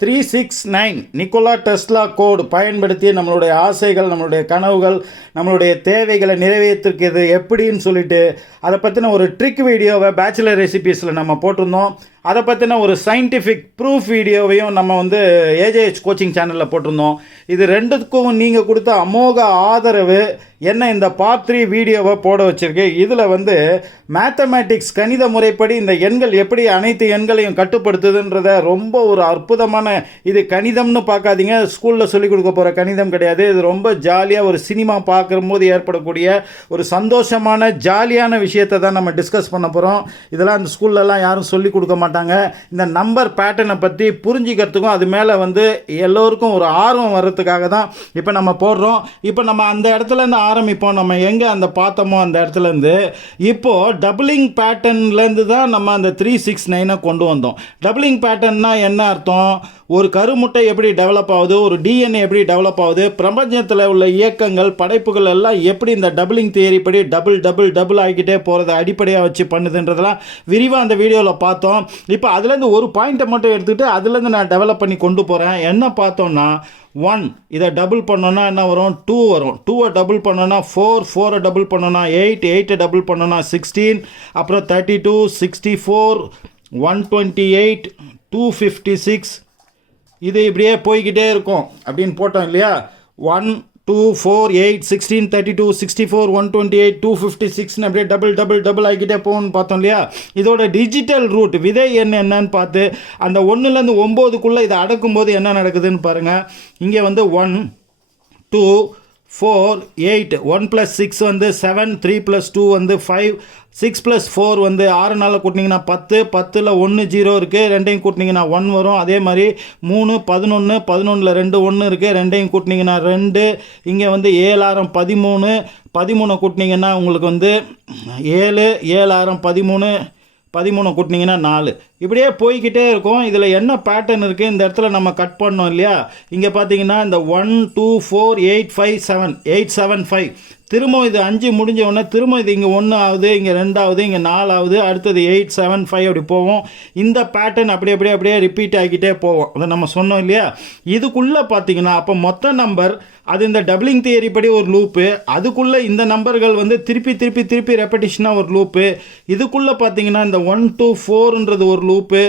369 Nikola Tesla கோடு பயன்படுத்தி நம்மளுடைய ஆசைகள், நம்மளுடைய கனவுகள், நம்மளுடைய தேவைகளை நிறைவேற்றிருக்கிறது எப்படின்னு சொல்லிட்டு அதை பற்றின ஒரு ட்ரிக் வீடியோவை பேச்சுலர் ரெசிபீஸில் நம்ம போட்டிருந்தோம். அதை பற்றின ஒரு சயின்டிஃபிக் ப்ரூஃப் வீடியோவையும் நம்ம வந்து AJH கோச்சிங் சேனலில் போட்டிருந்தோம். இது ரெண்டுக்கும் நீங்கள் கொடுத்த அமோக ஆதரவு என்ன இந்த பார்ட் 3 வீடியோவை போட வச்சுருக்கு. இதில் வந்து மேத்தமேட்டிக்ஸ் கணித முறைப்படி இந்த எண்கள் எப்படி அனைத்து எண்களையும் கட்டுப்படுத்துதுன்றத ரொம்ப ஒரு அற்புதமான, இது கணிதம்னு பார்க்காதீங்க, ஸ்கூலில் சொல்லிக் கொடுக்க போகிற கணிதம் கிடையாது. இது ரொம்ப ஜாலியாக ஒரு சினிமா பார்க்கும்போது ஏற்படக்கூடிய ஒரு சந்தோஷமான ஜாலியான விஷயத்தை தான் நம்ம டிஸ்கஸ் பண்ண போகிறோம். இதெல்லாம் அந்த ஸ்கூல்லலாம் யாரும் சொல்லிக் கொடுக்க மாட்டாங்க. இந்த நம்பர் பேட்டர்னை பற்றி புரிஞ்சிக்கிறதுக்கும் அது மேலே வந்து எல்லோருக்கும் ஒரு ஆர்வம் வர்றதுக்காக தான் இப்போ நம்ம போடுறோம். இப்போ நம்ம அந்த இடத்துலேருந்து ஆரம்பிப்போம். நம்ம எங்கே அந்த பார்த்தோமோ அந்த இடத்துலேருந்து இப்போது டபுளிங் பேட்டர்ன்லேருந்து தான் நம்ம அந்த 369 கொண்டு வந்தோம். டபுளிங் பேட்டர்ன்னா என்ன அர்த்தம்? ஒரு கருமுட்டை எப்படி டெவலப் ஆகுது, ஒரு DNA எப்படி டெவலப் ஆகுது, பிரபஞ்சத்தில் உள்ள இயக்கங்கள், படைப்புகள் எல்லாம் எப்படி இந்த டபுளிங் தியரி படி டபுள் ஆகிக்கிட்டே போகிறத அடிப்படையாக வச்சு பண்ணுதுன்றதெல்லாம் விரிவாக அந்த வீடியோவில் பார்த்தோம். இப்போ அதுலேருந்து ஒரு பாயிண்ட்டை மட்டும் எடுத்துக்கிட்டு அதுலேருந்து நான் டெவலப் பண்ணி கொண்டு போகிறேன். என்ன பார்த்தோம்னா 1 இதை டபுள் பண்ணோன்னா என்ன வரும்? 2 வரும். 2 டபுள் பண்ணோன்னா 4 டபுள் பண்ணோன்னா 8 டபுள் பண்ணோன்னா 16, அப்புறம் 32, 64, 128, 256, இது இப்படியே போய்கிட்டே இருக்கும் அப்படின்னு போட்டோம் இல்லையா? 1, 2, 4, 8, 16, 32, 64, 128, 256 அப்படியே டபுள் ஆகிக்கிட்டே போகணும்னு பார்த்தோம் இல்லையா? இதோட டிஜிட்டல் ரூட் விதை என்னன்னு பார்த்து அந்த 1லேருந்து 9க்குள்ளே இதை அடக்கும்போது என்ன நடக்குதுன்னு பாருங்கள். இங்கே வந்து 1, 2, 4, 8, 1 + 6 வந்து 7, 3 + 2 வந்து 5, 6 + 4 வந்து 6 நாளில் கூட்டினீங்கன்னா 10, 10ல் 1 0 இருக்குது, ரெண்டையும் கூட்டினீங்கன்னா 1 வரும். அதே மாதிரி 3, 11, 11ல் 2 1 இருக்குது, ரெண்டையும் கூட்டினீங்கன்னா 2. இங்கே வந்து 7 13, 13 கூட்டினீங்கன்னா உங்களுக்கு வந்து 7, 7 13, 13 கூட்டினீங்கன்னா 4. இப்படியே போய்கிட்டே இருக்கும். இதில் என்ன பேட்டர்ன் இருக்குது, இந்த இடத்துல நம்ம கட் பண்ணோம் இல்லையா? இங்கே பார்த்தீங்கன்னா இந்த 1, 2, 4, 8, 5, 7, 8, 7, 5, திரும்ப இது 5 முடிஞ்ச உடனே திரும்ப இது இங்கே 1 ஆகுது, இங்கே 2 ஆகுது, இங்கே 4 ஆகுது, அடுத்தது 8, 7, 5 அப்படி போவோம். இந்த பேட்டர்ன் அப்படியே ரிப்பீட் ஆகிக்கிட்டே போவோம். அதை நம்ம சொன்னோம் இல்லையா? இதுக்குள்ளே பார்த்தீங்கன்னா அப்போ மொத்த நம்பர் அது இந்த டபுளிங் தியரி படி ஒரு லூப்பு, அதுக்குள்ளே இந்த நம்பர்கள் வந்து திருப்பி ரெப்படிஷனாக ஒரு லூப்பு. இதுக்குள்ளே பார்த்தீங்கன்னா இந்த 1, 2, 4ன்றது ஒரு லூப்பு,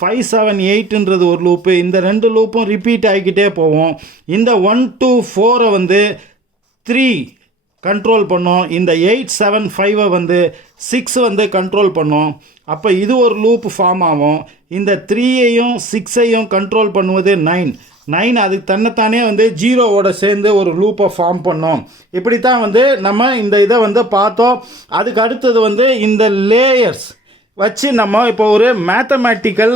5, 7, 8ன்றது ஒரு லூப்பு. இந்த 2 லூப்பும் ரிப்பீட் ஆகிக்கிட்டே போவோம். இந்த 1, 2, 4 வந்து 3 கண்ட்ரோல் பண்ணோம். இந்த 8, 7, 5 வந்து 6 வந்து கண்ட்ரோல் பண்ணோம். அப்போ இது ஒரு லூப் ஃபார்ம் ஆகும். இந்த 3ஐயும் 6ஐயும் கண்ட்ரோல் பண்ணுவது 9 அதுக்கு தன்னைத்தானே வந்து 0வோட சேர்ந்து ஒரு லூப்பை ஃபார்ம் பண்ணோம். இப்படி தான் வந்து நம்ம இந்த இதை வந்து பார்த்தோம். அதுக்கு அடுத்தது வந்து இந்த லேயர்ஸ் வச்சு நம்ம இப்போ ஒரு மேத்தமேட்டிக்கல்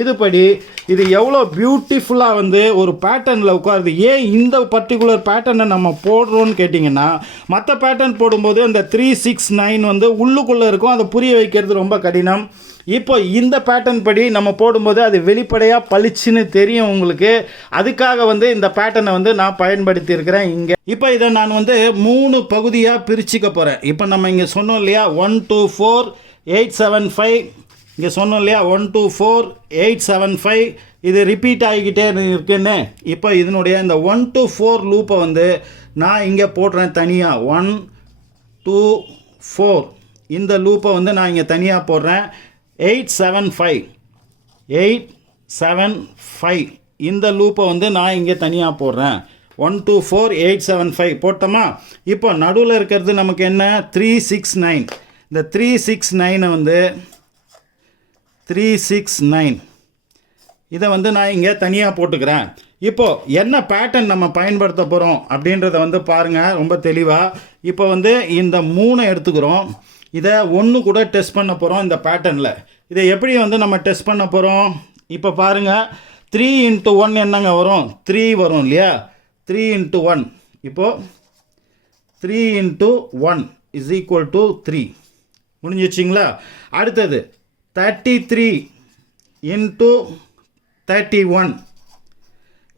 இதுபடி இது எவ்வளோ பியூட்டிஃபுல்லாக வந்து ஒரு பேட்டர்னில் உட்காருது. ஏன் இந்த பர்டிகுலர் பேட்டர்னை நம்ம போடுறோன்னு கேட்டிங்கன்னா, மற்ற பேட்டர்ன் போடும்போது அந்த 369 வந்து உள்ளுக்குள்ளே இருக்கும், அதை புரிய வைக்கிறது ரொம்ப கடினம். இப்போ இந்த பேட்டர்ன் படி நம்ம போடும்போது அது வெளிப்படையாக பளிச்சுன்னு தெரியும் உங்களுக்கு. அதுக்காக வந்து இந்த பேட்டர்னை வந்து நான் பயன்படுத்தி இருக்கிறேன் இங்கே. இப்போ இதை நான் வந்து 3 பகுதியாக பிரிச்சுக்க போகிறேன். இப்போ நம்ம இங்கே சொன்னோம் இல்லையா, 1, 2, 4, 8, 7, 5, இங்கே சொன்னோம் இல்லையா 1, 2, 4, 8, 7, 5, இது ரிப்பீட் ஆகிக்கிட்டே இருக்குன்னு. இப்போ இதனுடைய இந்த 1 to 4 லூப்பை வந்து நான் இங்கே போடுறேன் தனியாக. 1, 2, 4 இந்த லூப்பை வந்து நான் இங்கே தனியாக போடுறேன். 8, 7, 5, 8, 7, 5 இந்த லூப்பை வந்து நான் இங்கே தனியாக போடுறேன். 1, 2, 4, 8, 7, 5 போட்டோமா? இப்போ நடுவில் இருக்கிறது நமக்கு என்ன? 369. இந்த 369 வந்து 369 இதை வந்து நான் இங்கே தனியாக போட்டுக்கிறேன். இப்போது என்ன பேட்டர்ன் நம்ம பயன்படுத்த போகிறோம் அப்படின்றத வந்து பாருங்கள் ரொம்ப தெளிவாக. இப்போ வந்து இந்த 3 எடுத்துக்கிறோம், இதை 1 கூட டெஸ்ட் பண்ண போகிறோம் இந்த பேட்டர்னில். இதை எப்படி வந்து நம்ம டெஸ்ட் பண்ண போகிறோம்? இப்போ பாருங்கள், 3 × 1 என்னங்க வரும்? 3 வரும் இல்லையா? 3 × 1 இப்போது 3 × 1 = 3 முடிஞ்சிச்சிங்களா? அடுத்தது 33 × 31.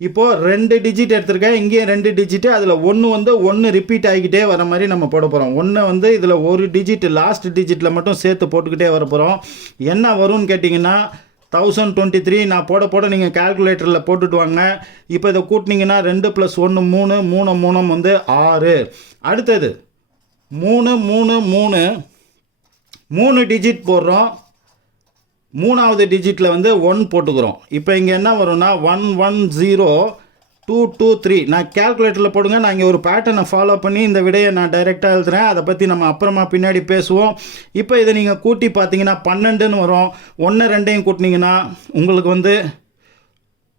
இப்போது 2 டிஜிட் எடுத்திருக்கேன், இங்கேயும் 2 டிஜிட்டு, அதில் 1 வந்து 1 ரிப்பீட் ஆகிக்கிட்டே வர மாதிரி நம்ம போட போகிறோம். 1 வந்து இதில் ஒரு டிஜிட் லாஸ்ட் டிஜிட்டில் மட்டும் சேர்த்து போட்டுக்கிட்டே வர போகிறோம். என்ன வரும்னு கேட்டிங்கன்னா 1023 நான் போட நீங்கள் கால்குலேட்டரில் போட்டுட்டு வாங்க. இப்போ இதை கூட்டினீங்கன்னா 2 + 1 3, 3 3 வந்து 6. அடுத்தது 3 3 3 3 டிஜிட் போடுறோம். 3வது டிஜிட்டில் வந்து 1 போட்டுக்கிறோம். இப்போ இங்கே என்ன வரும்னா 110223. நான் கேல்குலேட்டரில் போடுங்க. நான் இங்கே ஒரு பேட்டர்னை ஃபாலோ பண்ணி இந்த விடையை நான் டைரெக்டாக எழுதுகிறேன். அதை பற்றி நம்ம அப்புறமா பின்னாடி பேசுவோம். இப்போ இதை நீங்கள் கூட்டி பார்த்தீங்கன்னா 12ன்னு வரும். 1 2ஐயும் கூட்டினீங்கன்னா உங்களுக்கு வந்து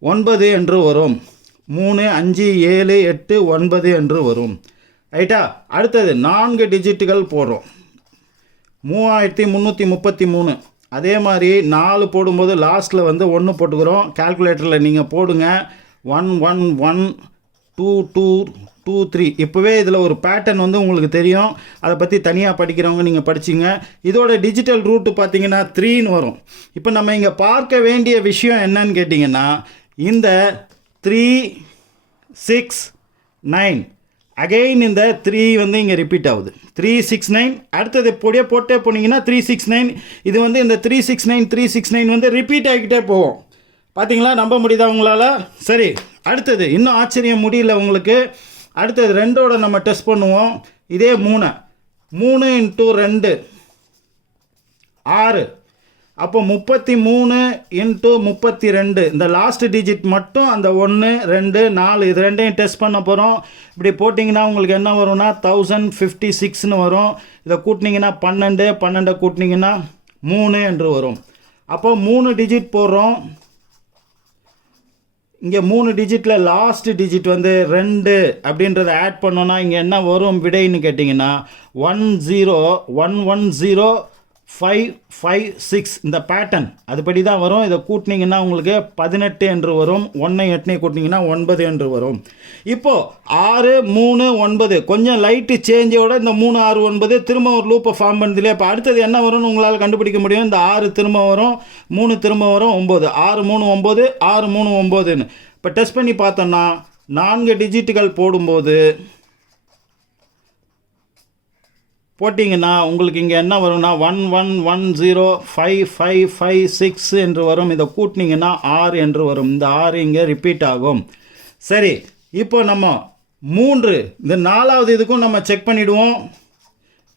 9 என்று வரும். 3 5 7 8 9 என்று வரும். ரைட்டா? அடுத்தது 4 டிஜிட்டுகள் போடுறோம். 3333. அதே மாதிரி 4 போடும்போது லாஸ்ட்டில் வந்து 1 போட்டுக்கிறோம். கால்குலேட்டரில் நீங்கள் போடுங்க. 1112223. இப்போவே இதில் ஒரு பேட்டர்ன் வந்து உங்களுக்கு தெரியும். அதை பற்றி தனியாக படிக்கிறவங்க நீங்கள் படிச்சிங்க. இதோட டிஜிட்டல் ரூட்டு பார்த்தீங்கன்னா 3ன்னு வரும். இப்போ நம்ம இங்கே பார்க்க வேண்டிய விஷயம் என்னன்னு கேட்டிங்கன்னா, இந்த 3 6 9 அகெயின் இந்த 3 வந்து இங்கே ரிப்பீட் ஆகுது. 369. அடுத்தது போட்டே போனீங்கன்னா 369. இது வந்து இந்த 369 369 வந்து ரிப்பீட் ஆகிக்கிட்டே போவோம். பார்த்தீங்களா? நம்ப முடியுதா உங்களால்? சரி, அடுத்தது இன்னும் ஆச்சரியம் முடியல உங்களுக்கு. அடுத்தது 2ஓட நம்ம டெஸ்ட் பண்ணுவோம். இதே 3 3 × 2 6. அப்போ 33 × 32. இந்த லாஸ்ட் டிஜிட் மட்டும் அந்த 1 2 4 இது ரெண்டையும் டெஸ்ட் பண்ண போகிறோம். இப்படி போட்டிங்கன்னா உங்களுக்கு என்ன வரும்னா 1056ன்னு வரும். இதை கூட்டினீங்கன்னா 12 12 கூட்டினீங்கன்னா 3 என்று வரும். அப்போ 3 டிஜிட் போடுறோம். இங்கே 3 டிஜிட்டில் லாஸ்ட் டிஜிட் வந்து 2 அப்படின்றத ஆட் பண்ணோன்னா இங்கே என்ன வரும் விடைன்னு கேட்டிங்கன்னா 1011055 இந்த பேட்டர்ன் அதுபடி தான் வரும். இதை கூட்டினீங்கன்னா உங்களுக்கு 18 என்று வரும். 1 8 கூட்டினீங்கன்னா 9 என்று வரும். இப்போது 6 3 9 கொஞ்சம் லைட்டு சேஞ்சோட இந்த 3 6 9 திரும்ப ஒரு லூப்பை ஃபார்ம் பண்ணுது இல்லையா? இப்போ அடுத்தது என்ன வரும்னு உங்களால் கண்டுபிடிக்க முடியும். இந்த 6 திரும்ப வரும், 3 திரும்ப வரும், 9. 6 3 9 6 3 9ன்னு இப்போ டெஸ்ட் பண்ணி பார்த்தோன்னா 4 டிஜிட்டுகள் போடும்போது போட்டிங்கன்னா உங்களுக்கு இங்கே என்ன வரும்னா 11105556 என்று வரும். இதை கூட்டினீங்கன்னா 6 என்று வரும். இந்த 6 இங்கே ரிப்பீட் ஆகும். சரி, இப்போ நம்ம 3 இந்த 4வது இதுக்கும் நம்ம செக் பண்ணிவிடுவோம்.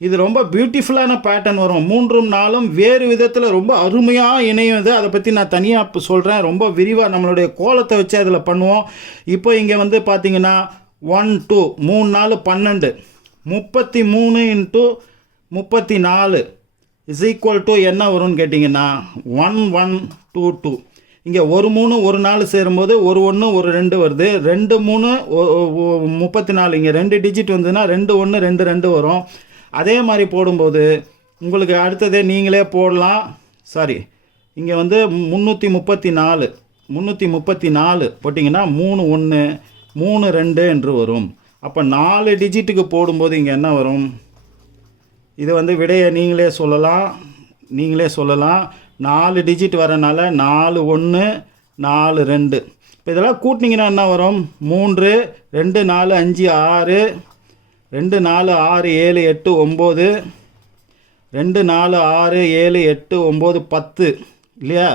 இது ரொம்ப பியூட்டிஃபுல்லான பேட்டர்ன் வரும். 3ம் 4ம் வேறு விதத்தில் ரொம்ப அருமையாக இணையும். இது அதை பற்றி நான் தனியாக இப்போ சொல்கிறேன். ரொம்ப விரிவாக நம்மளுடைய கோலத்தை வச்சு அதில் பண்ணுவோம். இப்போ இங்கே வந்து பார்த்தீங்கன்னா 1 2 3 4 12 33 × 34 இஸ் ஈக்குவல் டு என்ன வரும்னு கேட்டிங்கன்னா 1122. இங்கே ஒரு 3 ஒரு 4 சேரும்போது ஒரு 1 ஒரு 2 வருது. 2 3 34. இங்கே 2 டிஜிட் வந்ததுன்னா 2 1 2 2 வரும். அதே மாதிரி போடும்போது உங்களுக்கு அடுத்ததே நீங்களே போடலாம். சாரி, இங்கே வந்து 334 போட்டிங்கன்னா 3 1 3 2 என்று வரும். அப்போ 4 டிஜிட்டுக்கு போடும்போது இங்கே என்ன வரும்? இது வந்து விடையை நீங்களே சொல்லலாம். 4 டிஜிட் வரனால 4 1 4 2. இப்போ இதெல்லாம் கூட்டினீங்கன்னா என்ன வரும்? 3 2 4 5 6 2 4 6 7 8 9 2 4 6 7 8 9 10 இல்லையா?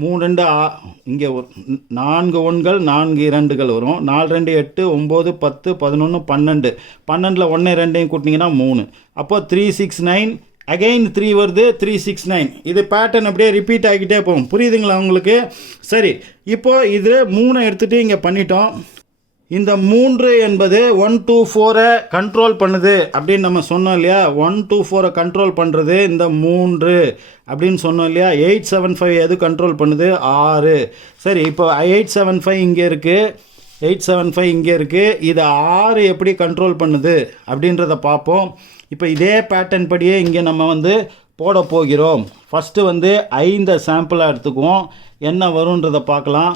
3 2 இங்கே 4 1கள் 4 2கள் வரும். 4 2 8 9 10 11 12. 12ல் 1 2ஐயும் கூட்டினீங்கன்னா 3. அப்போ 369. அகெயின் 3 வருது, 369. இது பேட்டர்ன் அப்படியே ரிப்பீட் ஆகிக்கிட்டே போகும். புரியுதுங்களா உங்களுக்கு? சரி, இப்போது இது 3 எடுத்துகிட்டு இங்கே பண்ணிட்டோம். இந்த 3 என்பது 1 2 4 கண்ட்ரோல் பண்ணுது அப்படின்னு நம்ம சொன்னோம் இல்லையா? 1 2 4 கண்ட்ரோல் பண்ணுறது இந்த 3 அப்படின்னு சொன்னோம் இல்லையா? 875 எது கண்ட்ரோல் பண்ணுது? 6. சரி, இப்போ 875 இங்கே இருக்குது, 875 இங்கே இருக்குது. இது 6 எப்படி கண்ட்ரோல் பண்ணுது அப்படின்றத பார்ப்போம். இப்போ இதே பேட்டர்ன் படியே இங்கே நம்ம வந்து போட போகிறோம். ஃபஸ்ட்டு வந்து 5 சாம்பிளாக எடுத்துக்குவோம். என்ன வரும்ன்றதை பார்க்கலாம்.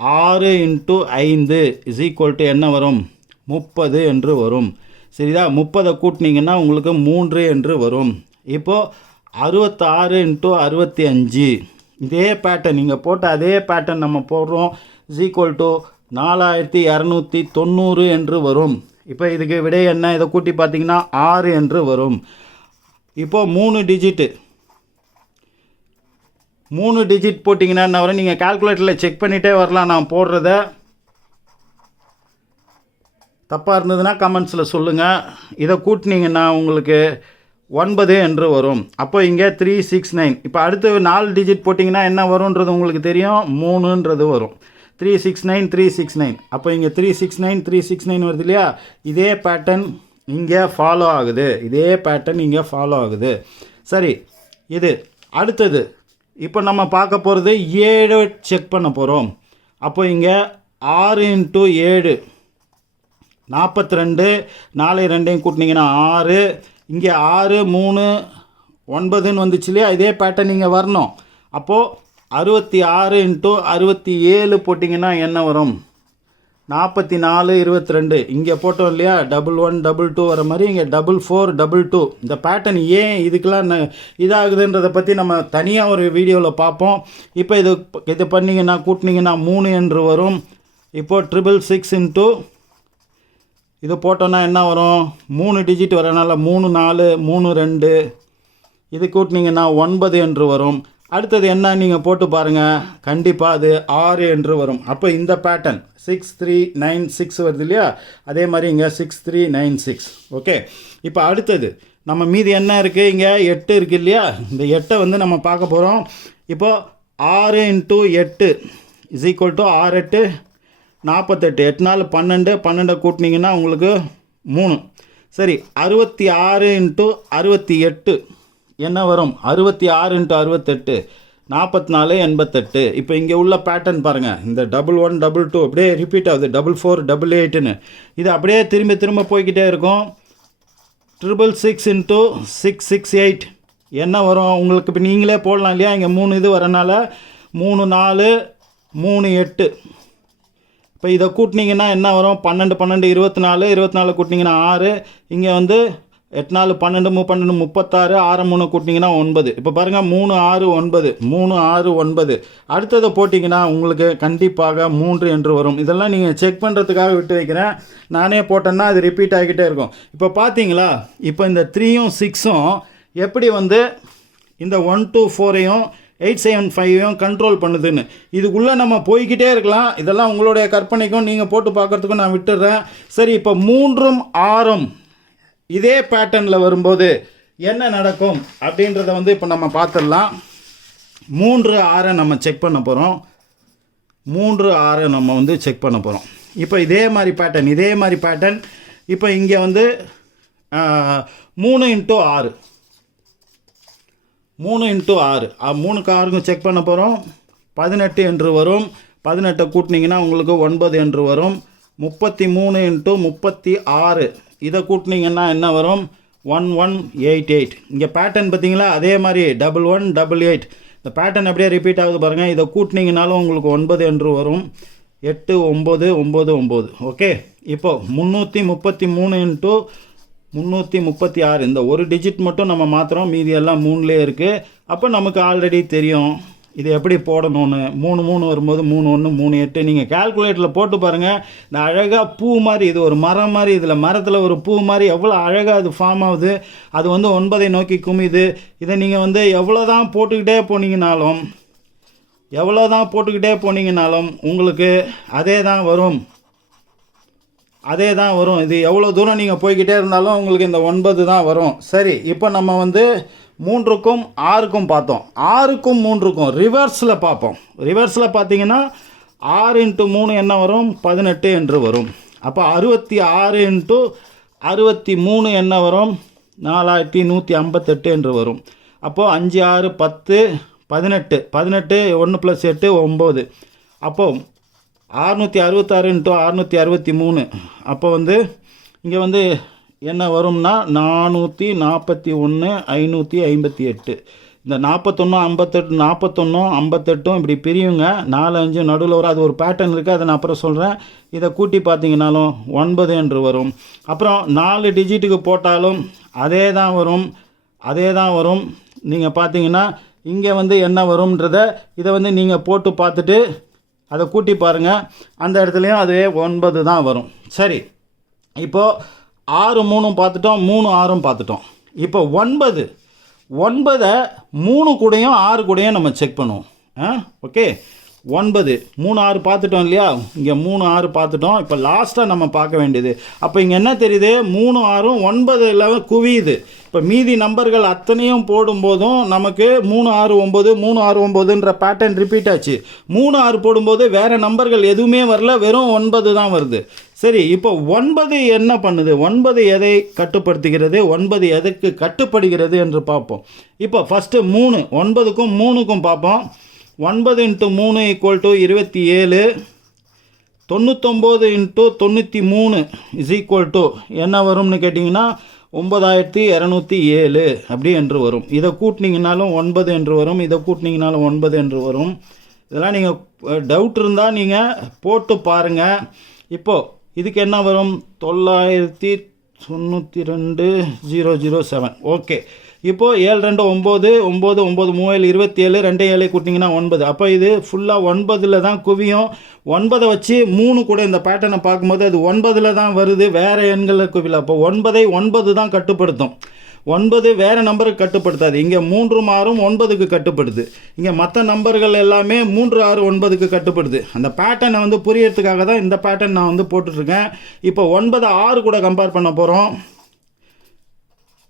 6 × 5 இஸ் ஈக்குவல் டு என்ன வரும்? 30 என்று வரும். சரிதா? 30 கூட்டினீங்கன்னா உங்களுக்கு 3 என்று வரும். இப்போது 66 × 65 இதே பேட்டர்ன் நீங்கள் போட்ட அதே பேட்டர்ன் நம்ம போடுறோம். இஸ் ஈக்குவல் டு 4290 என்று வரும். இப்போ இதுக்கு விடை என்ன? இதை கூட்டி பார்த்தீங்கன்னா 6 என்று வரும். இப்போது 3 டிஜிட்டு 3 டிஜிட் போட்டிங்கன்னா என்ன வரும்? நீங்கள் கால்குலேட்டரில் செக் பண்ணிகிட்டே வரலாம். நான் போடுறத தப்பாக இருந்ததுன்னா கமெண்ட்ஸில் சொல்லுங்கள். இதை கூட்டினீங்கன்னா உங்களுக்கு 9 என்று வரும். அப்போ இங்கே 369. இப்போ அடுத்து 4 டிஜிட் போட்டிங்கன்னா என்ன வரும்ன்றது உங்களுக்கு தெரியும், 3ன்றது வரும். 369 369. அப்போ இங்கே 369 369 வருது இல்லையா? இதே பேட்டர்ன் இங்கே ஃபாலோ ஆகுது. இதே பேட்டர்ன் இங்கே ஃபாலோ ஆகுது. சரி, இது அடுத்தது. இப்போ நம்ம பார்க்க போகிறது 7 செக் பண்ண போகிறோம். அப்போ இங்கே 6 × 7 42. 4 2 கூட்டினீங்கன்னா 6. இங்கே 6 3 9ன்னு வந்துச்சு இல்லையா? இதே பேட்டர்ன் இங்கே வரணும். அப்போது 66 × 67 போட்டிங்கன்னா என்ன வரும்? 44 22. இங்கே போட்டோம் இல்லையா? 11 22 வர மாதிரி இங்கே 44 22. இந்த பேட்டர்ன் ஏன் இதுக்கெல்லாம் இதாகுதுன்றதை பற்றி நம்ம தனியாக ஒரு வீடியோவில் பார்ப்போம். இப்போ இது பண்ணிங்கன்னா கூட்டினீங்கன்னா 3 என்று வரும். இப்போது 666 × இது போட்டோன்னா என்ன வரும்? 3 டிஜிட் வரனால 3 4 3 2. இது கூட்டினீங்கன்னா 9 என்று வரும். அடுத்தது என்ன நீங்கள் போட்டு பாருங்கள், கண்டிப்பாக அது 6 என்று வரும். அப்போ இந்த பேட்டர்ன் 6396 வருது இல்லையா? அதே மாதிரி இங்கே 6396. ஓகே, இப்போ அடுத்தது நம்ம மீதி என்ன இருக்குது? இங்கே 8 இருக்குது இல்லையா? இந்த 8 வந்து நம்ம பார்க்க போகிறோம். இப்போது 6 × 8 = 6 8 48. 8 4 12. 12 கூட்டினீங்கன்னா உங்களுக்கு 3. சரி, 66 × 68 என்ன வரும்? 66 × 68 44 88. இப்போ இங்கே உள்ள பேட்டர்ன் பாருங்கள். இந்த 11 22 அப்படியே ரிப்பீட் ஆகுது. 44 88ன்னு இது அப்படியே திரும்ப திரும்ப போய்கிட்டே இருக்கும். 666 × 668 என்ன வரும் உங்களுக்கு? இப்போ நீங்களே போடலாம் இல்லையா? இங்கே 3 இது வரனால 3 4 3 8. இப்போ இதை கூட்டினீங்கன்னா என்ன வரும்? 12 12 24. 24 கூட்டினீங்கன்னா 6. இங்கே வந்து 8 4 12 12 36. 6 3 கூட்டினீங்கன்னா 9. இப்போ பாருங்கள், 3 6 9 3 6 9. அடுத்ததை போட்டிங்கன்னா உங்களுக்கு கண்டிப்பாக 3 என்று வரும். இதெல்லாம் நீங்கள் செக் பண்ணுறதுக்காக விட்டு வைக்கிறேன். நானே போட்டேன்னா அது ரிப்பீட் ஆகிக்கிட்டே இருக்கும். இப்போ பார்த்தீங்களா? இப்போ இந்த 3யும் 6ம் எப்படி வந்து இந்த 1 2 4ஐயும் 8 7 5ஐயும் கண்ட்ரோல் பண்ணுதுன்னு இதுக்குள்ளே நம்ம போய்கிட்டே இருக்கலாம். இதெல்லாம் உங்களுடைய கற்பனைக்கும் நீங்கள் போட்டு பார்க்குறதுக்கும் நான் விட்டுடுறேன். சரி, இப்போ 3ம் 6ம் இதே பேட்டர்னில் வரும்போது என்ன நடக்கும் அப்படின்றத வந்து இப்போ நம்ம பார்த்துடலாம். 3 6 நம்ம செக் பண்ண போகிறோம். 3 6 நம்ம வந்து செக் பண்ண போகிறோம். இப்போ இதே மாதிரி பேட்டர்ன் இப்போ இங்கே வந்து 3 × 6 3 × 6 3க்கு 6க்கும் செக் பண்ண போகிறோம். 18 என்று வரும். 18 கூட்டினீங்கன்னா உங்களுக்கு 9 என்று வரும். 33 × 36 இதை கூட்டினீங்கன்னா என்ன வரும்? 1188. இங்கே பேட்டர்ன் பார்த்தீங்களா? அதே மாதிரி 11 88. இந்த பேட்டர்ன் அப்படியே ரிப்பீட் ஆகுது பாருங்கள். இதை கூட்டினீங்கனாலும் உங்களுக்கு 9 என்று வரும். 8 9 9 9. ஓகே, இப்போ 333 × 336. இந்த ஒரு டிஜிட் மட்டும் நம்ம மாத்திரம், மீதி எல்லாம் 3லேயே இருக்குது. அப்போ நமக்கு ஆல்ரெடி தெரியும் இது எப்படி போடணும்னு. 3 3 வரும்போது 3 1 3 8. நீங்கள் கால்குலேட்டரில் போட்டு பாருங்கள். இந்த அழகாக பூ மாதிரி, இது ஒரு மரம் மாதிரி, இதில் மரத்தில் ஒரு பூ மாதிரி எவ்வளோ அழகாக அது ஃபார்ம் ஆகுது. அது வந்து 9ஐ நோக்கி குமிது. இதை நீங்கள் வந்து எவ்வளோ தான் போட்டுக்கிட்டே போனீங்கனாலும் உங்களுக்கு அதே தான் வரும். இது எவ்வளோ தூரம் நீங்கள் போய்கிட்டே இருந்தாலும் உங்களுக்கு இந்த 9 தான் வரும். சரி, இப்போ நம்ம வந்து 3க்கும் 6க்கும் பார்த்தோம். 6க்கும் 3க்கும் ரிவர்ஸில் பார்ப்போம். ரிவர்ஸில் பார்த்தீங்கன்னா 6 × 3 என்ன வரும்? 18 என்று வரும். அப்போ 66 × 63 என்ன வரும்? 4158 என்று வரும். அப்போது 5 6 10 18 18 1 + 8 9. அப்போது 666 × 663. அப்போ வந்து இங்கே வந்து என்ன வரும்னா 441 558. இந்த 41 58 41 58 இப்படி பிரியுங்க. 4 5 நடுவில் வரும். அது ஒரு பேட்டர்ன் இருக்குது, அதை நான் அப்புறம் சொல்கிறேன். இதை கூட்டி பார்த்தீங்கன்னாலும் 9 என்று வரும். அப்புறம் 4 டிஜிட்டுக்கு போட்டாலும் அதே தான் வரும். நீங்கள் பார்த்தீங்கன்னா இங்கே வந்து என்ன வரும்ன்றத இதை வந்து நீங்கள் போட்டு பார்த்துட்டு அதை கூட்டி பாருங்கள். அந்த இடத்துலையும் அதுவே 9 தான் வரும். சரி, இப்போது 6 3 பார்த்துட்டோம், 3 6 பார்த்துட்டோம். இப்போ 9 3 கூடயும் 6 கூடயும் நம்ம செக் பண்ணுவோம். ஓகே, 9 3 6 பார்த்துட்டோம் இல்லையா, இங்கே 3 6 பார்த்துட்டோம். இப்போ லாஸ்ட்டாக நம்ம பார்க்க வேண்டியது, அப்போ இங்கே என்ன தெரியுது, 3 6 9 எல்லாம் குவியுது. இப்போ மீதி நம்பர்கள் அத்தனையும் போடும்போதும் நமக்கு 3 6 9 3 6 9ன்ற பேட்டர்ன் ரிப்பீட் ஆச்சு. 3 6 போடும்போது வேறு நம்பர்கள் எதுவுமே வரல, வெறும் 9 தான் வருது. சரி, இப்போ 9 என்ன பண்ணுது, 9 எதை கட்டுப்படுத்துகிறது, 9 எதற்கு கட்டுப்படுகிறது என்று பார்ப்போம். இப்போ ஃபஸ்ட்டு 3 9க்கும் 3க்கும் பார்ப்போம். 9 × 3 = 27. 99 × 93 என்ன வரும்னு கேட்டிங்கன்னா 9207 அப்படி என்று வரும். இதை கூட்டினீங்கனாலும் 9 என்று வரும், இதை கூட்டினீங்கனாலும் 9 என்று வரும். இதெல்லாம் நீங்கள் டவுட் இருந்தால் நீங்கள் போட்டு பாருங்கள். இப்போது இதுக்கு என்ன வரும், 992007. ஓகே, இப்போது 7 2 9 9 9 3 27 2 7 கூட்டிங்கன்னா 9. அப்போ இது ஃபுல்லாக 9ல் தான் குவியும். 9 வச்சு 3 கூட இந்த பேட்டர்னை பார்க்கும்போது அது 9ல் தான் வருது, வேறு எண்களில் குவியல. அப்போ 9ஐ 9 தான் கட்டுப்படுத்தும். 9 வேறு நம்பருக்கு கட்டுப்படுத்தாது. இங்கே 3 6 9க்கு கட்டுப்படுது. இங்கே மற்ற நம்பர்கள் எல்லாமே 3 6 9க்கு கட்டுப்படுது. அந்த பேட்டர்னை வந்து புரியறதுக்காக தான் இந்த பேட்டர்ன் நான் வந்து போட்டுட்ருக்கேன். இப்போ 9 6 கூட கம்பேர் பண்ண போகிறோம்.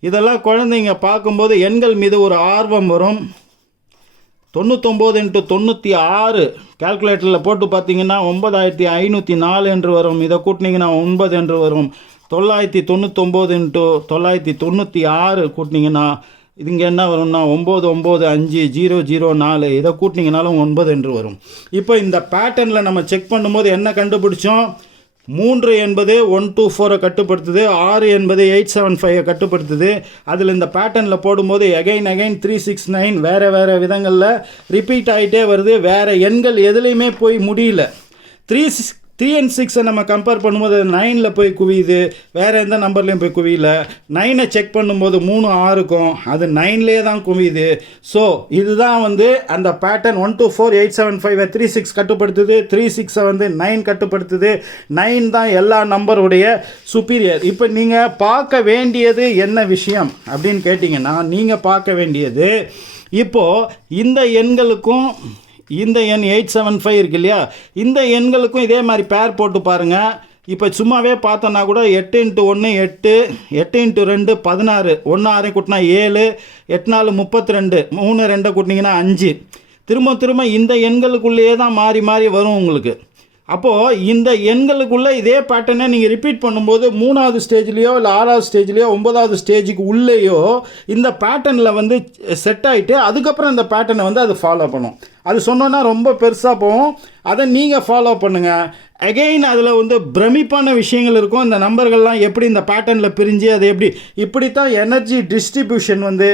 இதெல்லாம் குழந்தைங்க பார்க்கும்போது எண்கள் மீது ஒரு ஆர்வம் வரும். 99 × 96 கால்குலேட்டரில் போட்டு பார்த்தீங்கன்னா 9504 என்று வரும். இதை கூட்டினீங்கன்னா 9 என்று வரும். 999 × 996 கூட்டினீங்கன்னா இங்கே என்ன வரும்னா 995004. இதை கூட்டினீங்கனாலும் 9 என்று வரும். இப்போ இந்த பேட்டர்னில் நம்ம செக் பண்ணும்போது என்ன கண்டுபிடிச்சோம், 3 என்பது 124 கட்டுப்படுத்துது, 6 என்பது 875 கட்டுப்படுத்துது. அதில் இந்த பேட்டர்னில் போடும்போது அகைன் 369 வேறு விதங்களில் ரிப்பீட் ஆகிட்டே வருது. வேறு எண்கள் எதுலேயுமே போய் முடியல. 3 and 6 நம்ம கம்பேர் பண்ணும்போது 9ல் போய் குவியுது, வேறு எந்த நம்பர்லேயும் போய் குவியல. 9ஐ செக் பண்ணும்போது 3 6க்கும் அது 9லேயே தான் குவியுது. ஸோ இதுதான் வந்து அந்த பேட்டர்ன். 124 875 36 கட்டுப்படுத்துது, 36 வந்து 9 கட்டுப்படுத்துது. 9 தான் எல்லா நம்பருடைய சுப்பீரியர். இப்போ நீங்கள் பார்க்க வேண்டியது என்ன விஷயம் அப்படின்னு கேட்டிங்கன்னா, நீங்கள் பார்க்க வேண்டியது இப்போது இந்த எண்களுக்கும் இந்த எண் 875 இருக்கு இல்லையா, இந்த எண்களுக்கும் இதே மாதிரி பேர் போட்டு பாருங்கள். இப்போ சும்மாவே பார்த்தோன்னா கூட 8 × 1 8, 8 × 2 16, 1 6 கூட்டினா 7, 8 4 32, 3 2 கூட்டினீங்கன்னா 5. திரும்ப இந்த எண்களுக்குள்ளேயே தான் மாறி வரும் உங்களுக்கு. அப்போது இந்த எண்களுக்குள்ளே இதே பேட்டர்னை நீங்கள் ரிப்பீட் பண்ணும்போது 3வது ஸ்டேஜ்லேயோ இல்லை 6வது ஸ்டேஜ்லேயோ 9வது ஸ்டேஜுக்கு உள்ளேயோ இந்த பேட்டர்னில் வந்து செட் ஆகிட்டு அதுக்கப்புறம் இந்த பேட்டர்னை வந்து அது ஃபாலோ பண்ணும். அது சொன்னோன்னா ரொம்ப பெருசாக போகும். அதை நீங்கள் ஃபாலோ பண்ணுங்கள். அகெயின் அதில் வந்து பிரமிப்பான விஷயங்கள் இருக்கும். இந்த நம்பர்கள்லாம் எப்படி இந்த பேட்டர்னில் பிரிஞ்சு அது எப்படி இப்படித்தான் எனர்ஜி டிஸ்ட்ரிபியூஷன் வந்து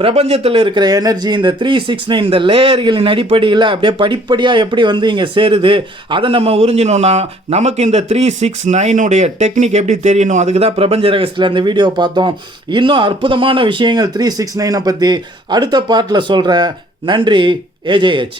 பிரபஞ்சத்தில் இருக்கிற எனர்ஜி இந்த 369 இந்த லேயர்களின் அடிப்படையில் அப்படியே படிப்படியாக எப்படி வந்து இங்கே சேருது, அதை நம்ம உறிஞ்சினோன்னா நமக்கு இந்த 369 டெக்னிக் எப்படி தெரியணும். அதுக்கு தான் பிரபஞ்ச ரகசியத்தில் அந்த வீடியோ பார்த்தோம். இன்னும் அற்புதமான விஷயங்கள் 369 பற்றி அடுத்த பார்ட்டில் சொல்கிறேன். நன்றி. AJH.